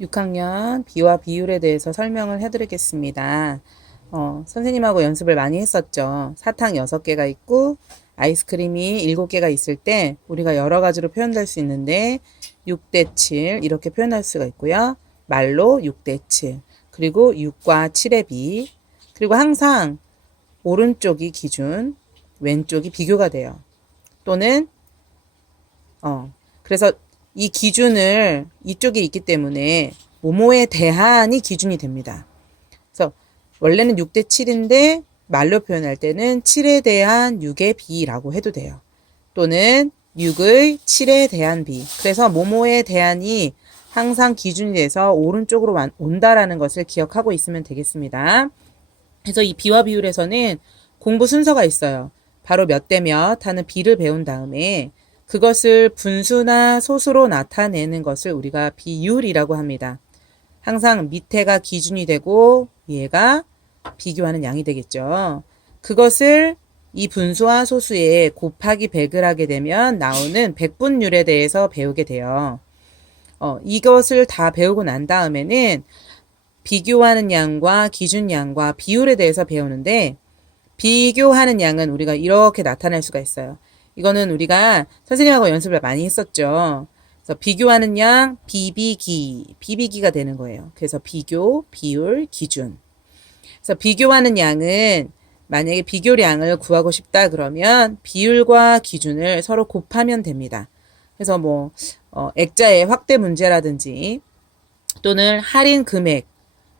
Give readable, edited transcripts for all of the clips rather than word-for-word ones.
6학년 비와 비율에 대해서 설명을 해드리겠습니다. 선생님하고 연습을 많이 했었죠. 사탕 6개가 있고 아이스크림이 7개가 있을 때 우리가 여러 가지로 표현될 수 있는데 6대 7 이렇게 표현할 수가 있고요. 말로 6대 7 그리고 6과 7의 비 그리고 항상 오른쪽이 기준 왼쪽이 비교가 돼요. 또는 그래서 이 기준을 이쪽에 있기 때문에 뭐뭐에 대한이 기준이 됩니다. 그래서 원래는 6대 7인데 말로 표현할 때는 7에 대한 6의 비라고 해도 돼요. 또는 6의 7에 대한 비. 그래서 뭐뭐에 대한이 항상 기준이 돼서 오른쪽으로 온다라는 것을 기억하고 있으면 되겠습니다. 그래서 이 비와 비율에서는 공부 순서가 있어요. 바로 몇 대 몇 하는 비를 배운 다음에 그것을 분수나 소수로 나타내는 것을 우리가 비율이라고 합니다. 항상 밑에가 기준이 되고 얘가 비교하는 양이 되겠죠. 그것을 이 분수와 소수에 곱하기 100을 하게 되면 나오는 백분율에 대해서 배우게 돼요. 이것을 다 배우고 난 다음에는 비교하는 양과 기준 양과 비율에 대해서 배우는데 비교하는 양은 우리가 이렇게 나타낼 수가 있어요. 이거는 우리가 선생님하고 연습을 많이 했었죠. 그래서 비교하는 양, 비비기가 되는 거예요. 그래서 비교, 비율, 기준. 그래서 비교하는 양은 만약에 비교량을 구하고 싶다 그러면 비율과 기준을 서로 곱하면 됩니다. 그래서 액자의 확대 문제라든지 또는 할인 금액,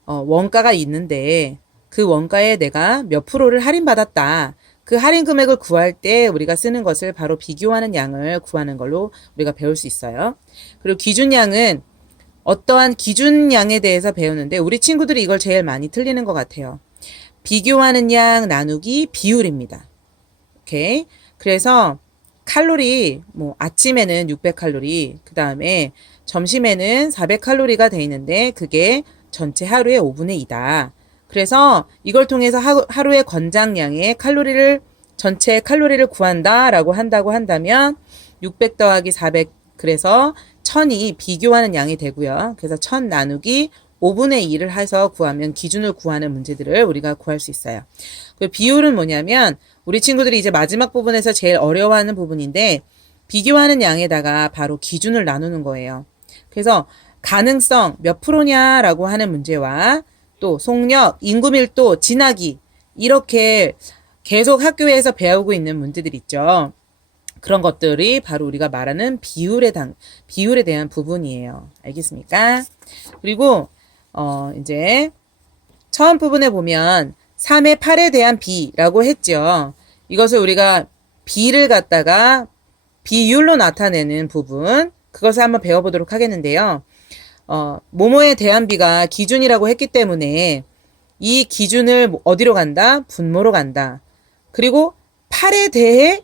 원가가 있는데 그 원가에 내가 몇 프로를 할인받았다. 그 할인 금액을 구할 때 우리가 쓰는 것을 바로 비교하는 양을 구하는 걸로 우리가 배울 수 있어요. 그리고 기준량은 어떠한 기준량에 대해서 배우는데 우리 친구들이 이걸 제일 많이 틀리는 것 같아요. 비교하는 양 나누기 비율입니다. 오케이. 그래서 칼로리, 아침에는 600칼로리, 그 다음에 점심에는 400칼로리가 돼 있는데 그게 전체 하루의 5분의 2다. 그래서 이걸 통해서 하루의 권장량의 전체 칼로리를 구한다라고 한다고 한다면 600 더하기 400 그래서 1000이 비교하는 양이 되고요. 그래서 1000 나누기 5분의 2를 해서 구하면 기준을 구하는 문제들을 우리가 구할 수 있어요. 그 비율은 뭐냐면 우리 친구들이 이제 마지막 부분에서 제일 어려워하는 부분인데 비교하는 양에다가 바로 기준을 나누는 거예요. 그래서 가능성 몇 프로냐라고 하는 문제와 또 속력, 인구 밀도, 진학이 이렇게 계속 학교에서 배우고 있는 문제들 있죠. 그런 것들이 바로 우리가 말하는 비율에 대한 부분이에요. 알겠습니까? 그리고 이제 처음 부분에 보면 3의 8에 대한 비라고 했죠. 이것을 우리가 비를 갖다가 비율로 나타내는 부분 그것을 한번 배워보도록 하겠는데요. 뭐뭐에 대한 비가 기준이라고 했기 때문에 이 기준을 어디로 간다? 분모로 간다. 그리고 8에 대해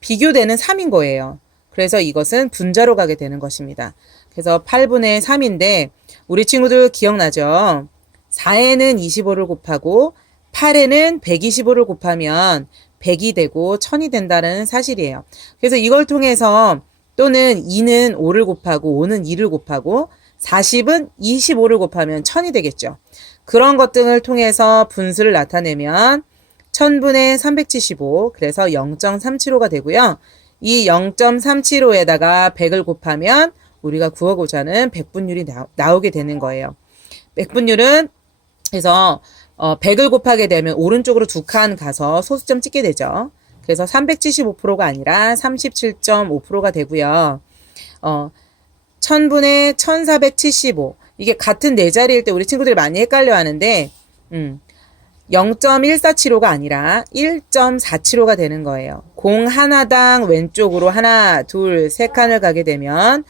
비교되는 3인 거예요. 그래서 이것은 분자로 가게 되는 것입니다. 그래서 8분의 3인데 우리 친구들 기억나죠? 4에는 25를 곱하고 8에는 125를 곱하면 100이 되고 1000이 된다는 사실이에요. 그래서 이걸 통해서 또는 2는 5를 곱하고 5는 2를 곱하고 40은 25를 곱하면 1000이 되겠죠. 그런 것들을 통해서 분수를 나타내면 1000분의 375 그래서 0.375가 되고요. 이 0.375에다가 100을 곱하면 우리가 구하고자 하는 백분율이 나오게 되는 거예요. 백분율은 그래서 100을 곱하게 되면 오른쪽으로 2칸 가서 소수점 찍게 되죠. 그래서 375%가 아니라 37.5%가 되고요. 1000분의 1475 이게 같은 네 자리일 때 우리 친구들이 많이 헷갈려 하는데 0.1475가 아니라 1.475가 되는 거예요. 공 하나당 왼쪽으로 하나, 둘, 세 칸을 가게 되면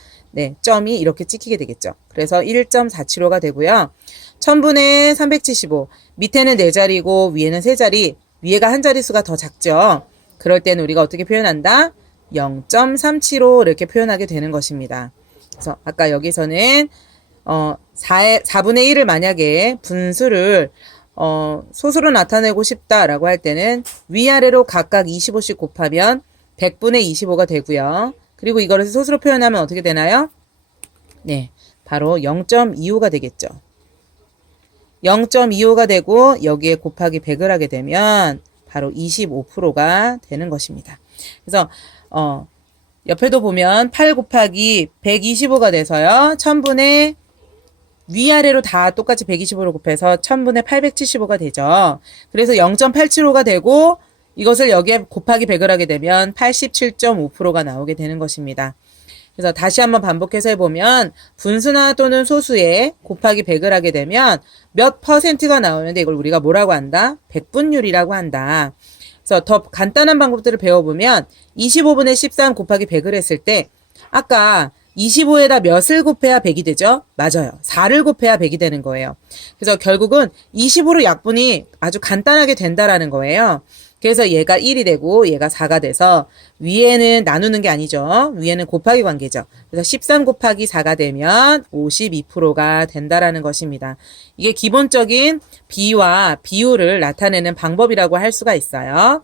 점이 이렇게 찍히게 되겠죠. 그래서 1.475가 되고요. 1000분의 375 밑에는 네 자리고 위에는 세 자리 위에가 한 자릿수가 더 작죠. 그럴 때는 우리가 어떻게 표현한다? 0.375 이렇게 표현하게 되는 것입니다. 그래서 아까 여기서는 4분의 1을 만약에 분수를 소수로 나타내고 싶다라고 할 때는 위아래로 각각 25씩 곱하면 100분의 25가 되고요. 그리고 이거를 소수로 표현하면 어떻게 되나요? 네. 바로 0.25가 되겠죠. 0.25가 되고 여기에 곱하기 100을 하게 되면 바로 25%가 되는 것입니다. 그래서 옆에도 보면 8 곱하기 125가 돼서요. 1000분의 위아래로 다 똑같이 125로 곱해서 1000분의 875가 되죠. 그래서 0.875가 되고 이것을 여기에 곱하기 100을 하게 되면 87.5%가 나오게 되는 것입니다. 그래서 다시 한번 반복해서 해보면 분수나 또는 소수에 곱하기 100을 하게 되면 몇 퍼센트가 나오는데 이걸 우리가 뭐라고 한다? 백분율이라고 한다. 그래서 더 간단한 방법들을 배워보면 25분의 13 곱하기 100을 했을 때 아까 25에다 몇을 곱해야 100이 되죠? 맞아요. 4를 곱해야 100이 되는 거예요. 그래서 결국은 25로 약분이 아주 간단하게 된다라는 거예요. 그래서 얘가 1이 되고 얘가 4가 돼서 위에는 나누는 게 아니죠. 위에는 곱하기 관계죠. 그래서 13 곱하기 4가 되면 52%가 된다라는 것입니다. 이게 기본적인 비와 비율을 나타내는 방법이라고 할 수가 있어요.